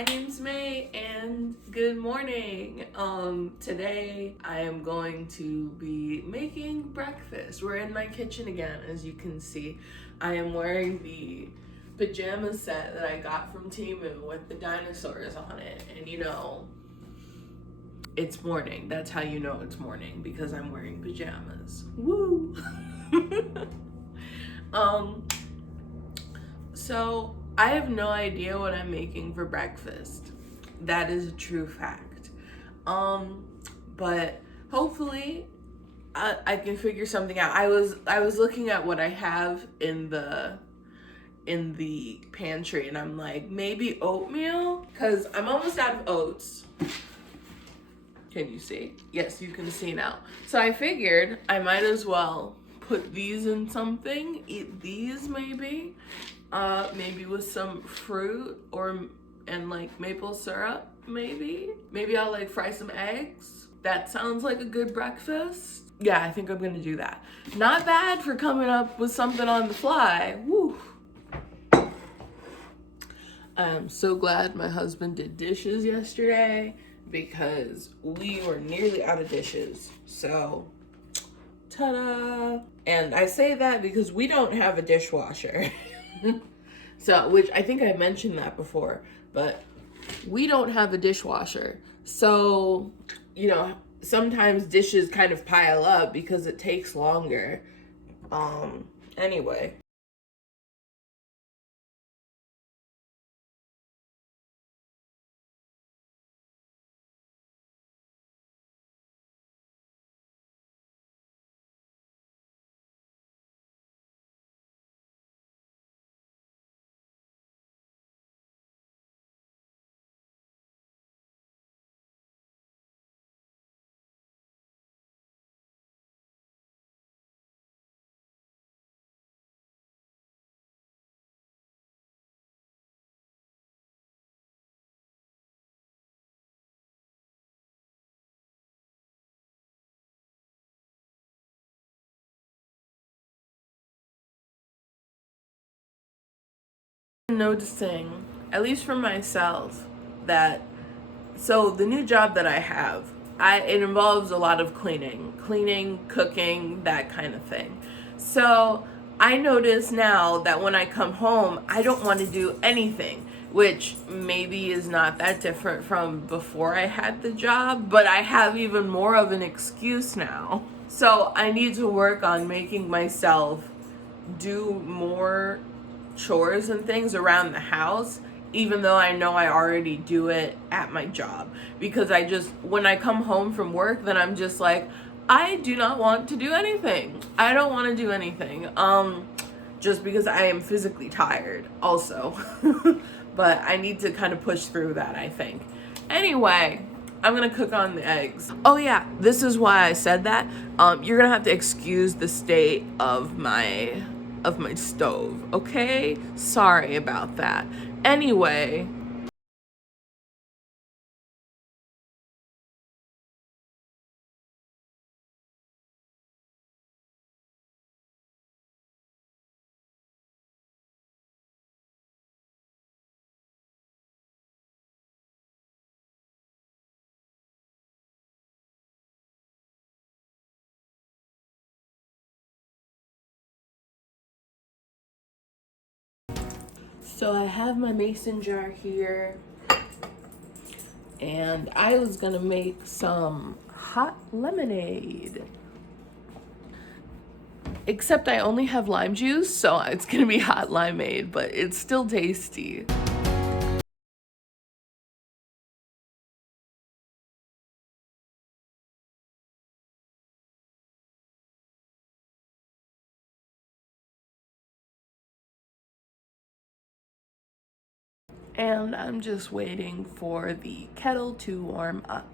my name's May and good morning. Today I am going to be making breakfast. We're in my kitchen again, as you can see. I am wearing the pajama set that I got from Temu with the dinosaurs on it, and you know, it's morning. That's how you know it's morning, because I'm wearing pajamas. Woo! So I have no idea what I'm making for breakfast. That is a true fact. But hopefully I can figure something out. I was looking at what I have in the pantry, and I'm like, maybe oatmeal, because I'm almost out of oats. Can you see? Yes, you can see now. So I figured I might as well put these in something, eat these maybe. Maybe with some fruit and like maple syrup, maybe. Maybe I'll like fry some eggs. That sounds like a good breakfast. Yeah, I think I'm gonna do that. Not bad for coming up with something on the fly. Woo. I'm so glad my husband did dishes yesterday, because we were nearly out of dishes. So, ta-da! And I say that because we don't have a dishwasher. So, which I think I mentioned that before, but we don't have a dishwasher. So, you know, sometimes dishes kind of pile up because it takes longer. Anyway. Noticing, at least for myself, that so the new job that I have, it involves a lot of cleaning, cooking, that kind of thing. So I notice now that when I come home, I don't want to do anything, which maybe is not that different from before I had the job, but I have even more of an excuse now. So I need to work on making myself do more chores and things around the house, even though I know I already do it at my job. Because when I come home from work, then I'm just like, I do not want to do anything. I don't want to do anything. Just because I am physically tired also. But I need to kind of push through that, I think. Anyway, I'm gonna cook on the eggs. Oh yeah, this is why I said that. You're gonna have to excuse the state of my stove, okay? Sorry about that. Anyway, so I have my mason jar here, and I was gonna make some hot lemonade. Except I only have lime juice, so it's gonna be hot limeade, but it's still tasty. And I'm just waiting for the kettle to warm up.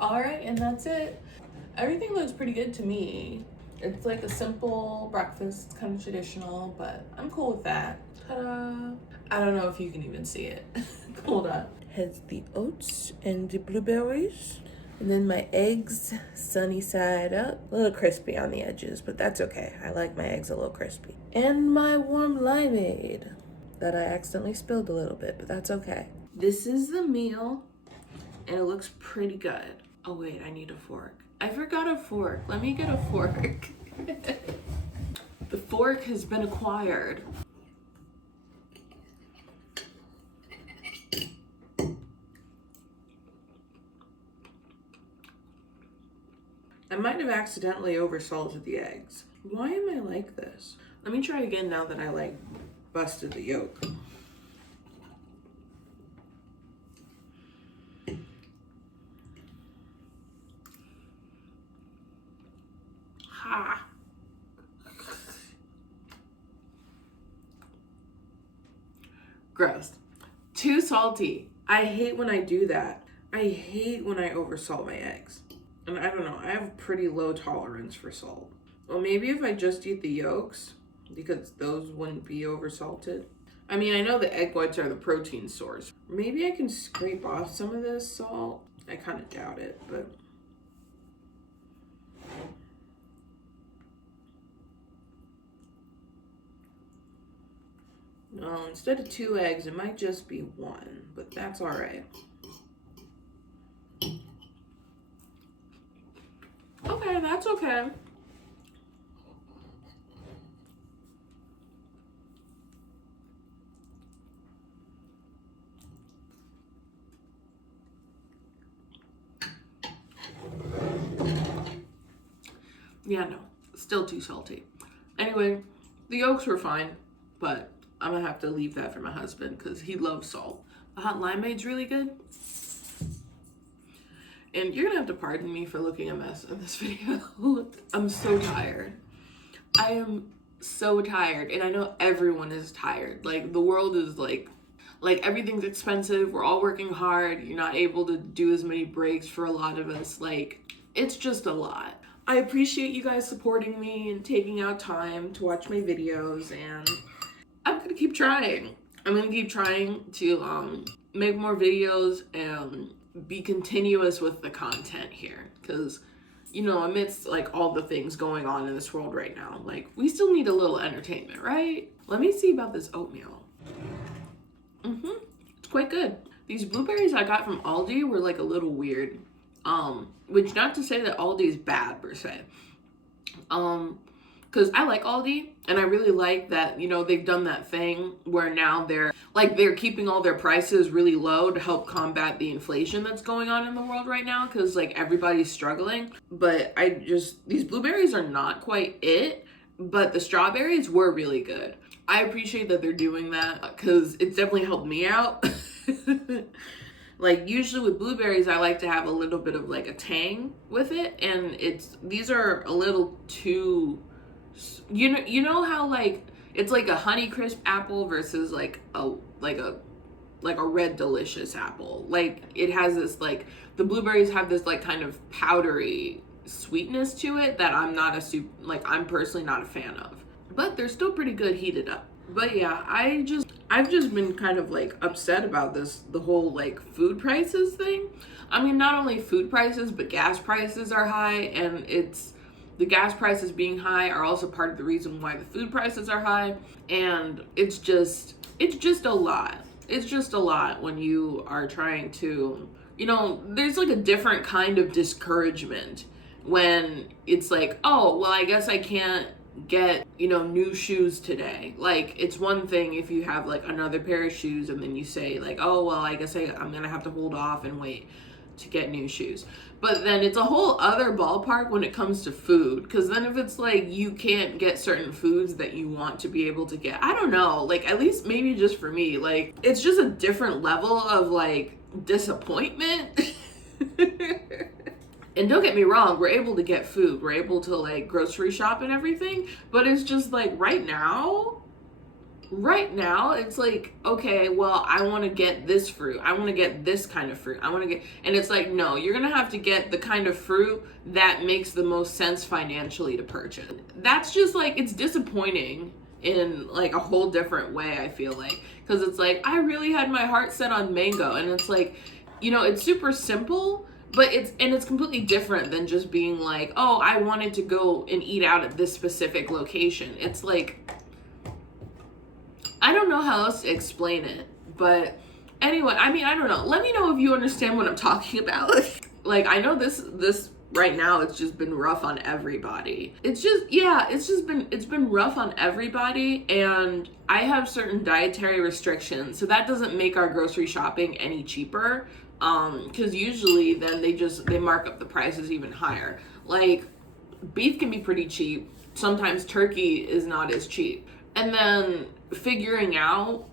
Alright, and that's it. Everything looks pretty good to me. It's like a simple breakfast, it's kind of traditional, but I'm cool with that. Ta-da! I don't know if you can even see it. Hold on. Has the oats and the blueberries. And then my eggs, sunny side up. A little crispy on the edges, but that's okay. I like my eggs a little crispy. And my warm limeade that I accidentally spilled a little bit, but that's okay. This is the meal, and it looks pretty good. Oh wait, I need a fork. I forgot a fork. Let me get a fork. The fork has been acquired. I might have accidentally oversalted the eggs. Why am I like this? Let me try again now that I like busted the yolk. Ha! Gross. Too salty. I hate when I do that. I hate when I oversalt my eggs. And I don't know, I have pretty low tolerance for salt. Well, maybe if I just eat the yolks, because those wouldn't be oversalted. I mean, I know the egg whites are the protein source. Maybe I can scrape off some of this salt. I kind of doubt it, but... No, instead of 2 eggs, it might just be 1, but that's all right. Okay, that's okay. Yeah, no, still too salty. Anyway, the yolks were fine, but I'm gonna have to leave that for my husband because he loves salt. The hot limeade's really good. And you're gonna have to pardon me for looking a mess in this video. I'm so tired. I am so tired, and I know everyone is tired. Like, the world is like everything's expensive. We're all working hard. You're not able to do as many breaks for a lot of us. Like, it's just a lot. I appreciate you guys supporting me and taking out time to watch my videos, and I'm gonna keep trying. I'm gonna keep trying to make more videos and be continuous with the content here, because, you know, amidst like all the things going on in this world right now, like, we still need a little entertainment, right? Let me see about this oatmeal. It's quite good. These blueberries I got from Aldi were like a little weird. Which, not to say that Aldi is bad per se. Because I like Aldi, and I really like that, you know, they've done that thing where now they're keeping all their prices really low to help combat the inflation that's going on in the world right now, because like everybody's struggling. But these blueberries are not quite it, but the strawberries were really good. I appreciate that they're doing that because it's definitely helped me out. Like, usually with blueberries, I like to have a little bit of like a tang with it, and these are a little too, you know how like it's like a Honeycrisp apple versus like a Red Delicious apple. Like, it has this, like, the blueberries have this like kind of powdery sweetness to it that I'm personally not a fan of, but they're still pretty good heated up. But yeah, I've just been kind of like upset about the whole like food prices thing. I mean, not only food prices, but gas prices are high, and the gas prices being high are also part of the reason why the food prices are high. And it's just a lot. It's just a lot when you are trying to, you know, there's like a different kind of discouragement when it's like, oh, well, I guess I can't get, you know, new shoes today. Like, it's one thing if you have like another pair of shoes and then you say like, oh, well, I guess I'm gonna have to hold off and wait to get new shoes. But then it's a whole other ballpark when it comes to food, because then if it's like you can't get certain foods that you want to be able to get, I don't know, like, at least maybe just for me, like, it's just a different level of like disappointment. And don't get me wrong, we're able to get food, we're able to like grocery shop and everything, but it's just like right now it's like, okay, well, I want to get this fruit, I want to get this kind of fruit, and it's like, no, you're gonna have to get the kind of fruit that makes the most sense financially to purchase. That's just like, it's disappointing in like a whole different way, I feel like, because it's like, I really had my heart set on mango, and it's like, you know, it's super simple, But it's completely different than just being like, oh, I wanted to go and eat out at this specific location. It's like, I don't know how else to explain it, but anyway, I mean, I don't know. Let me know if you understand what I'm talking about. Like, I know this right now, it's just been rough on everybody. It's been rough on everybody, and I have certain dietary restrictions, so that doesn't make our grocery shopping any cheaper. Because usually then they mark up the prices even higher. Like, beef can be pretty cheap. Sometimes turkey is not as cheap. And then figuring out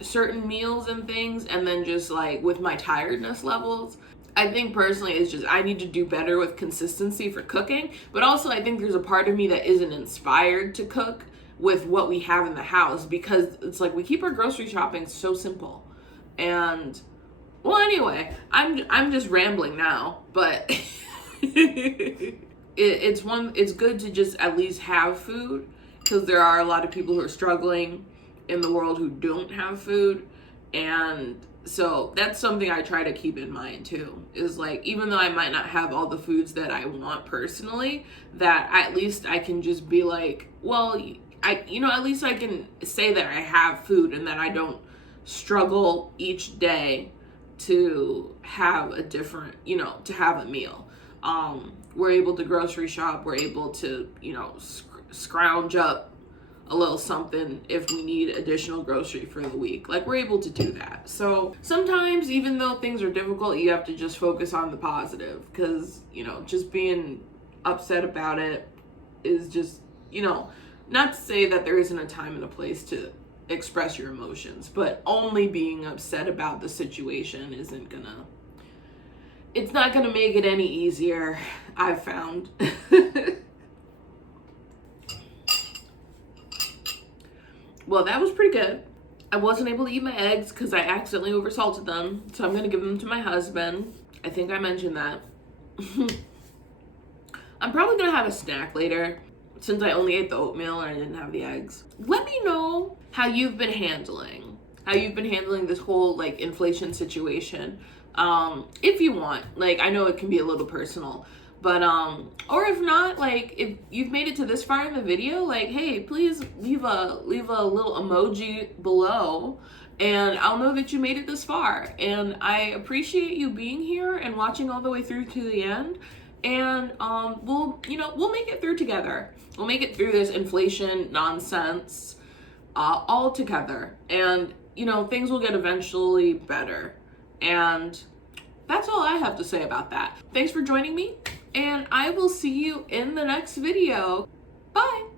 certain meals and things, and then just like with my tiredness levels, I think personally it's just I need to do better with consistency for cooking. But also I think there's a part of me that isn't inspired to cook with what we have in the house, because it's like we keep our grocery shopping so simple. And well, anyway, I'm just rambling now, but it's good to just at least have food, because there are a lot of people who are struggling in the world who don't have food. And so that's something I try to keep in mind too, is like, even though I might not have all the foods that I want personally, that at least I can just be like, well, at least I can say that I have food and that I don't struggle each day to have a different, to have a meal. We're able to grocery shop, we're able to, scrounge up a little something if we need additional grocery for the week. Like, we're able to do that. So sometimes, even though things are difficult, you have to just focus on the positive, because, just being upset about it is just, not to say that there isn't a time and a place to express your emotions, but only being upset about the situation it's not gonna make it any easier, I've found. Well, that was pretty good. I wasn't able to eat my eggs because I accidentally oversalted them, so I'm going to give them to my husband. I think I mentioned that. I'm probably going to have a snack later, since I only ate the oatmeal and I didn't have the eggs. Let me know how you've been handling this whole, like, inflation situation. If you want. Like, I know it can be a little personal, but or if not, like, if you've made it to this far in the video, like, hey, please leave a little emoji below, and I'll know that you made it this far. And I appreciate you being here and watching all the way through to the end. And we'll make it through together. We'll make it through this inflation nonsense all together, and things will get eventually better. And that's all I have to say about that. Thanks for joining me, and I will see you in the next video. Bye!